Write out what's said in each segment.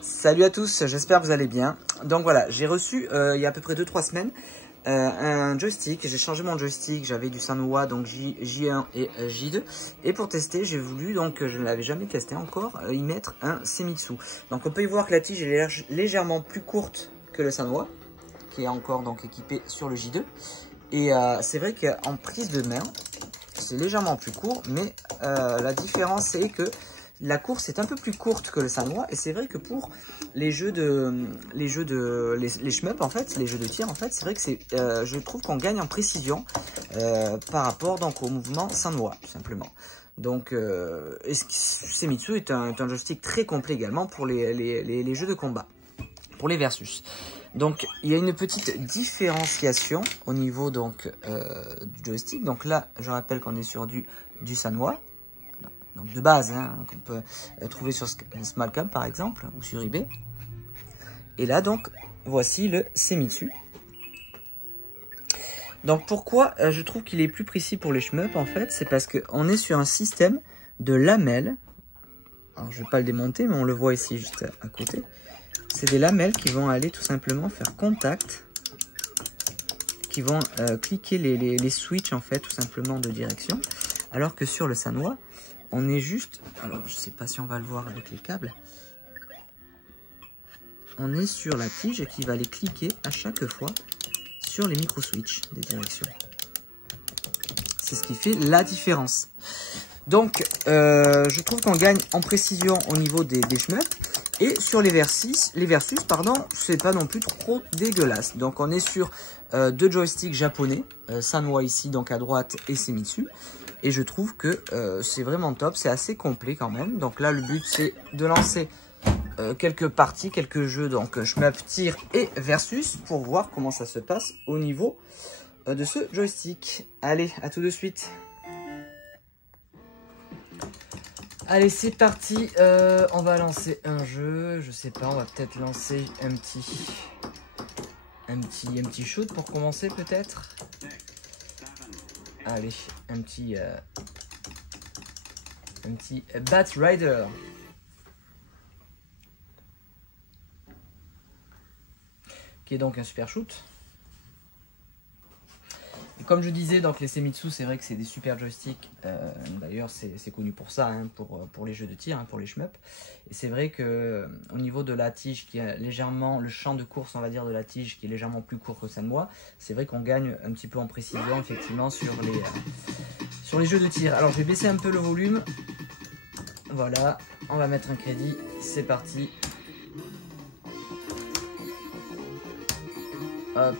Salut à tous, j'espère que vous allez bien. Donc voilà, j'ai reçu il y a à peu près 2-3 semaines un joystick. J'ai changé mon joystick, j'avais du Sanwa, donc J1 et J2. Et pour tester, j'ai voulu, donc je ne l'avais jamais testé encore, y mettre un Seimitsu. Donc on peut y voir que la tige est légèrement plus courte que le Sanwa, qui est encore donc équipé sur le J2. Et c'est vrai qu'en prise de main, c'est légèrement plus court, mais la différence c'est que la course est un peu plus courte que le Sanwa, et c'est vrai que pour les shmup en fait, les jeux de tir en fait, c'est vrai que c'est, je trouve qu'on gagne en précision par rapport donc au mouvement Sanwa tout simplement. Donc Seimitsu est un joystick très complet également pour les jeux de combat, pour les versus. Donc il y a une petite différenciation au niveau donc du joystick. Donc là, je rappelle qu'on est sur du Sanwa. Donc de base, hein, qu'on peut trouver sur Smallcam par exemple, ou sur eBay. Et là donc, voici le Seimitsu. Donc pourquoi je trouve qu'il est plus précis pour les shmups en fait, c'est parce qu'on est sur un système de lamelles. Alors je vais pas le démonter, mais on le voit ici juste à côté. C'est des lamelles qui vont aller tout simplement faire contact, qui vont cliquer les switches en fait tout simplement de direction. Alors que sur le Sanwa, on est juste, alors je sais pas si on va le voir avec les câbles, on est sur la tige qui va aller cliquer à chaque fois sur les micro-switches des directions. C'est ce qui fait la différence. Donc, je trouve qu'on gagne en précision au niveau des shmups. Et sur les versus, c'est pas non plus trop dégueulasse. Donc, on est sur deux joysticks japonais, Sanwa ici, donc à droite, et Seimitsu. Et je trouve que c'est vraiment top, c'est assez complet quand même. Donc là, le but, c'est de lancer quelques parties, quelques jeux, donc shmup, tir et versus, pour voir comment ça se passe au niveau de ce joystick. Allez, à tout de suite. Allez, c'est parti. On va lancer un jeu. Je sais pas, on va peut-être lancer un petit shoot pour commencer peut-être. Allez, un petit Bat Rider. Qui est donc un super shoot. Et comme je disais, donc les Seimitsu, c'est vrai que c'est des super joysticks. D'ailleurs, c'est connu pour ça, hein, pour les jeux de tir, hein, pour les shmups. Et c'est vrai que au niveau de la tige, qui est légèrement, le champ de course, on va dire, de la tige, qui est légèrement plus court que Sanwa, c'est vrai qu'on gagne un petit peu en précision, effectivement, sur les jeux de tir. Alors, je vais baisser un peu le volume. Voilà, on va mettre un crédit. C'est parti. Hop,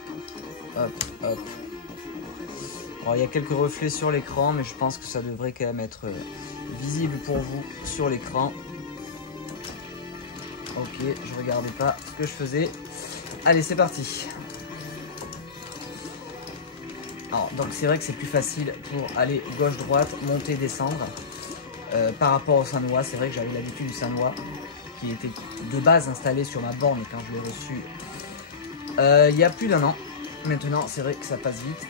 hop, hop. Alors, il y a quelques reflets sur l'écran, mais je pense que ça devrait quand même être visible pour vous sur l'écran. Ok, je regardais pas ce que je faisais. Allez, c'est parti. Alors, donc c'est vrai que c'est plus facile pour aller gauche-droite, monter, descendre. Par rapport au Sanwa, c'est vrai que j'avais l'habitude du Sanwa, qui était de base installé sur ma borne quand je l'ai reçu il y a plus d'1 an. Maintenant, c'est vrai que ça passe vite.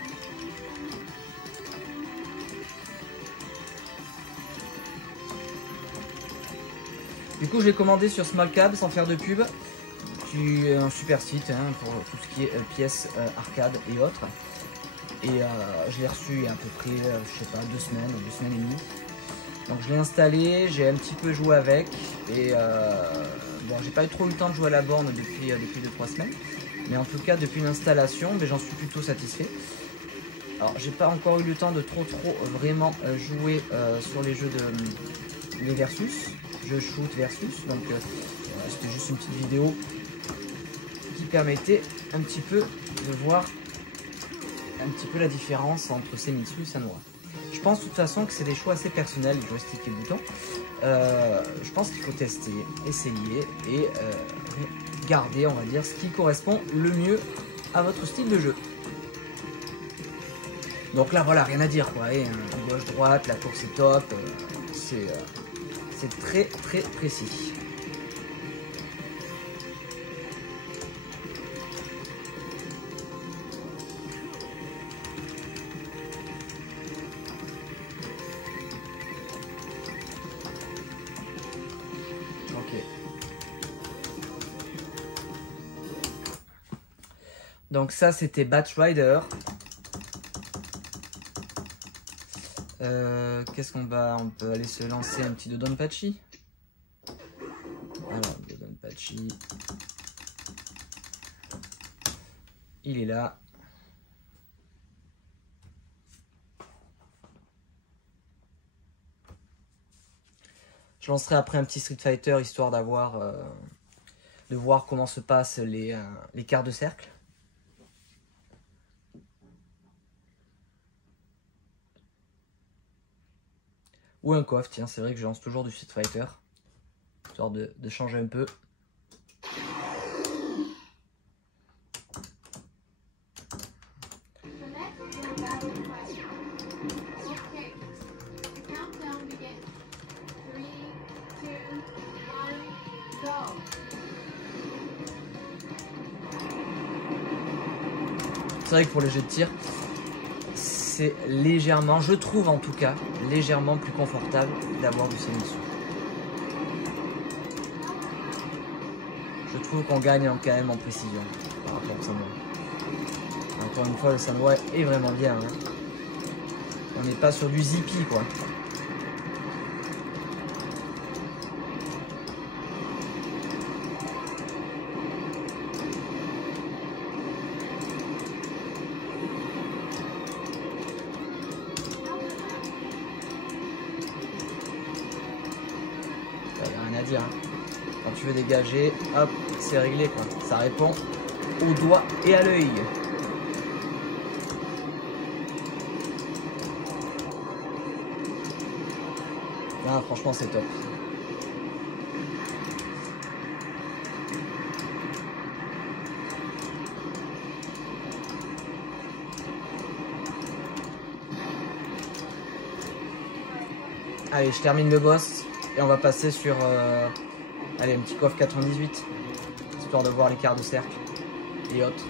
Du coup, je l'ai commandé sur Smallcam sans faire de pub, qui est un super site hein, pour tout ce qui est pièces arcade et autres. Et je l'ai reçu il y a à peu près, je sais pas, 2 semaines et demie. Donc je l'ai installé, j'ai un petit peu joué avec. Et bon, j'ai pas trop eu le temps de jouer à la borne depuis 2-3 semaines. Mais en tout cas, depuis l'installation, j'en suis plutôt satisfait. Alors, j'ai pas encore eu le temps de trop vraiment jouer sur les jeux les versus. Je shoot versus, donc voilà, c'était juste une petite vidéo qui permettait un petit peu de voir un petit peu la différence entre Seimitsu et Sanwa. Je pense de toute façon que c'est des choix assez personnels, les joysticks et boutons. Je pense qu'il faut tester, essayer et garder, on va dire, ce qui correspond le mieux à votre style de jeu. Donc là, voilà, rien à dire, quoi. Gauche-droite, la course est top, c'est très précis. Ok. Donc ça c'était Batrider. Qu'est-ce qu'on va... On peut aller se lancer un petit Dodonpachi. Alors, Dodonpachi. Il est là. Je lancerai après un petit Street Fighter histoire d'avoir... de voir comment se passent les quarts de cercle. Ou un coffre, tiens, c'est vrai que je lance toujours du Street Fighter. Histoire de changer un peu. C'est vrai que pour les jeux de tir, c'est légèrement, je trouve en tout cas, légèrement plus confortable d'avoir du Zenitsu. Je trouve qu'on gagne quand même en précision par rapport au Sanwa. Encore une fois, le Sanwa est vraiment bien. Hein. On n'est pas sur du zippy quoi. Dire, hein. Quand tu veux dégager, hop, c'est réglé quoi. Ça répond au doigt et à l'œil. Ah, franchement c'est top. Allez, je termine le boss. Et on va passer sur allez, un petit coffre 98, histoire de voir les quarts de cercle et autres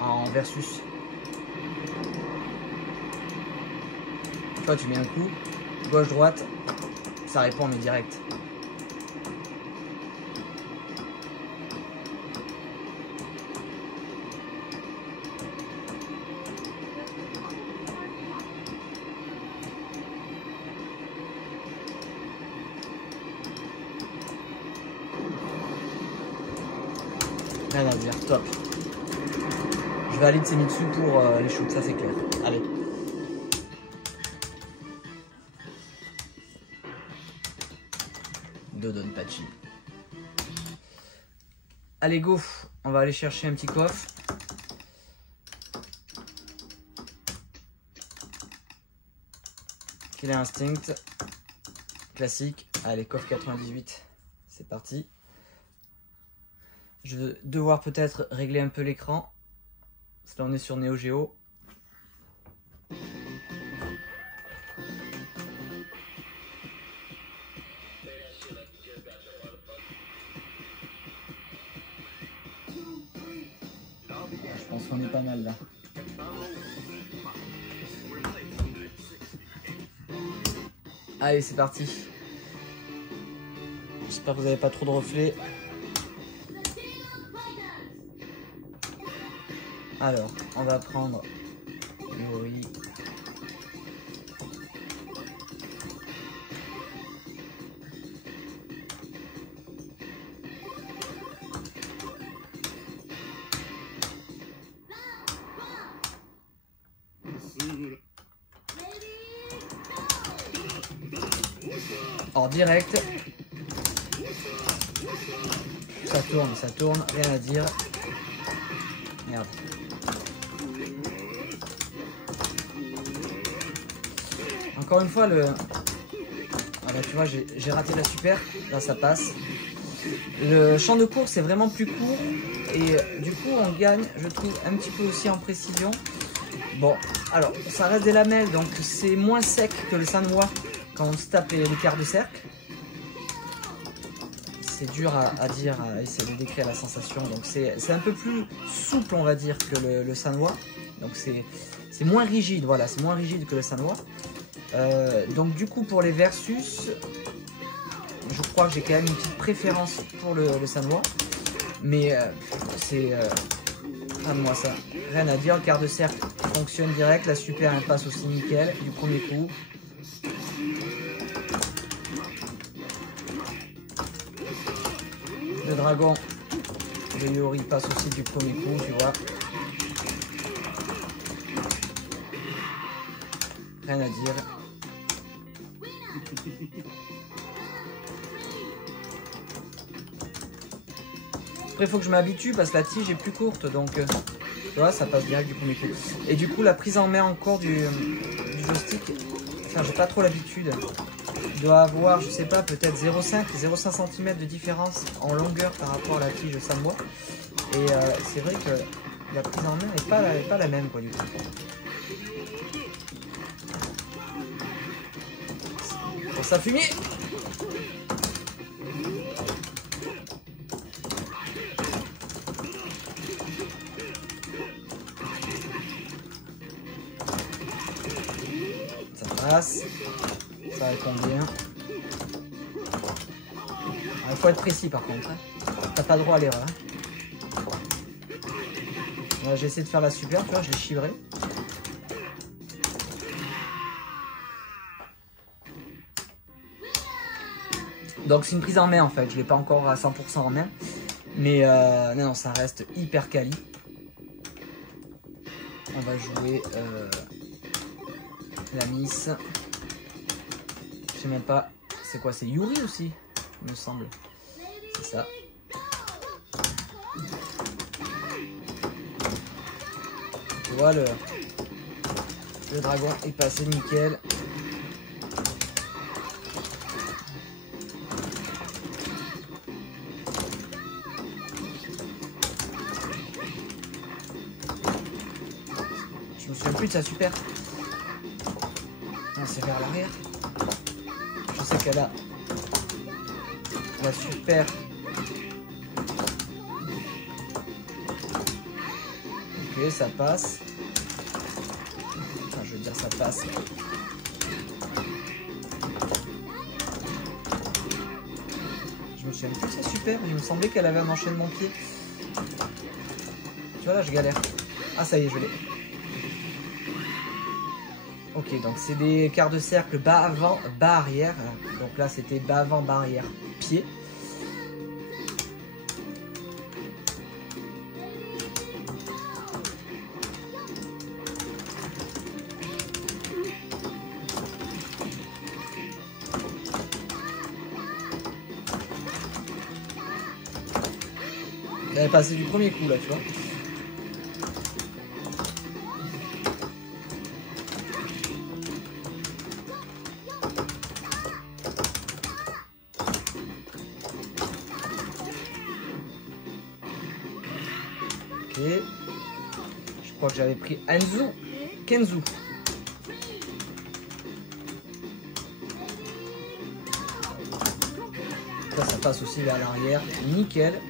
en versus. Tu vois, tu mets un coup, gauche-droite, ça répond mais direct. Rien à dire, top. Je valide Zenitsu pour les shoots, ça c'est clair. Allez. Dodonpachi. Allez go, on va aller chercher un petit coffre. Killer Instinct. Classique. Allez, coffre 98. C'est parti. Je vais devoir peut-être régler un peu l'écran. Parce que là on est sur Neo Geo. Je pense qu'on est pas mal là. Allez, c'est parti. J'espère que vous n'avez pas trop de reflets. Alors, on va prendre Yuri. En direct. Ça tourne, rien à dire. Merde. Encore une fois, le... Ah bah, tu vois, j'ai raté la super. Là, ça passe. Le champ de course est vraiment plus court. Et du coup, on gagne, je trouve, un petit peu aussi en précision. Bon, alors, ça reste des lamelles, donc c'est moins sec que le Sanwa quand on se tape les quarts de cercle. C'est dur à dire, à essayer de décrire la sensation. Donc c'est un peu plus souple, on va dire, que le Sanwa. Donc c'est moins rigide, voilà, c'est moins rigide que le Sanwa. Donc du coup, pour les versus, je crois que j'ai quand même une petite préférence pour le Sanwa. Mais Regarde-moi ça. Rien à dire, le quart de cercle fonctionne direct. La super elle passe aussi nickel du premier coup. Le dragon de Yori passe aussi du premier coup, tu vois. Rien à dire. Après, il faut que je m'habitue parce que la tige est plus courte, donc tu vois, ça passe direct du premier coup. Et du coup, la prise en main encore du joystick, enfin, j'ai pas trop l'habitude. Il doit avoir, je sais pas, peut-être 0,5 cm de différence en longueur par rapport à la tige Samoa. Et c'est vrai que la prise en main n'est pas la même, quoi, du coup. Pour ça, fumier! Ça répond bien. Il faut être précis par contre. Hein. T'as pas droit à l'erreur. Hein. J'ai essayé de faire la super, tu vois, je l'ai chivré. Donc c'est une prise en main en fait, je l'ai pas encore à 100% en main. Mais non, ça reste hyper quali. On va jouer la Miss. Je sais même pas, c'est quoi, c'est Yuri aussi, il me semble. C'est ça. Tu vois, le dragon est passé nickel. Je me souviens plus de sa super. Non, c'est vers l'arrière. Je sais qu'elle a la super. Ok, ça passe. Enfin, je veux dire, ça passe. Je me souviens plus de sa super. Il me semblait qu'elle avait un enchaînement pied. Tu vois, là, je galère. Ah, ça y est, je l'ai. Ok, donc c'est des quarts de cercle bas avant, bas arrière. Donc là, c'était bas avant, bas arrière, pied. Elle est passée du premier coup, là, tu vois. Ok. Je crois que j'avais pris Kenzu. Ça passe aussi vers l'arrière. Nickel.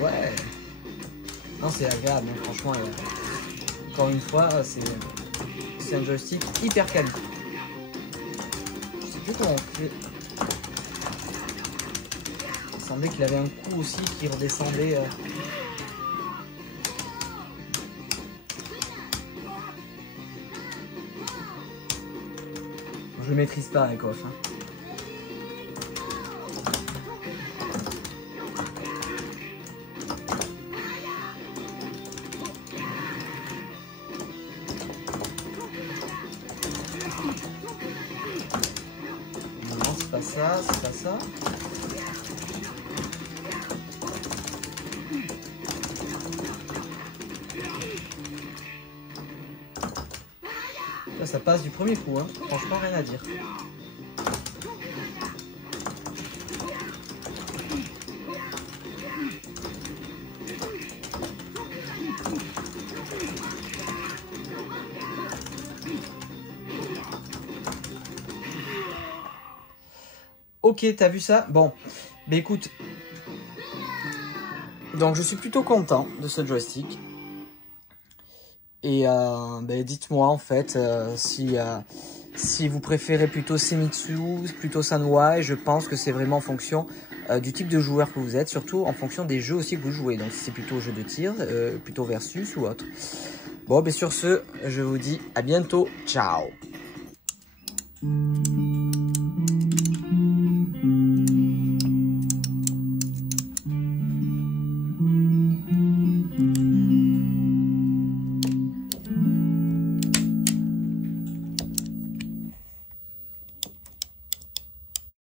Ouais. Non, c'est agréable, hein. Franchement. Encore une fois, c'est un joystick hyper quali. Je sais plus comment on fait. Il semblait qu'il avait un coup aussi qui redescendait. Je le maîtrise pas avec off. Hein. Non, c'est pas ça, c'est pas ça. Là, ça passe du premier coup, hein. Franchement, rien à dire. Ok, t'as vu ça? Bon, bah écoute, donc je suis plutôt content de ce joystick. Et bah, dites-moi en fait si Si vous préférez plutôt Senmitsu, plutôt Sanwa, je pense que c'est vraiment en fonction du type de joueur que vous êtes, surtout en fonction des jeux aussi que vous jouez. Donc si c'est plutôt jeu de tir, plutôt versus ou autre. Bon, ben sur ce, je vous dis à bientôt. Ciao.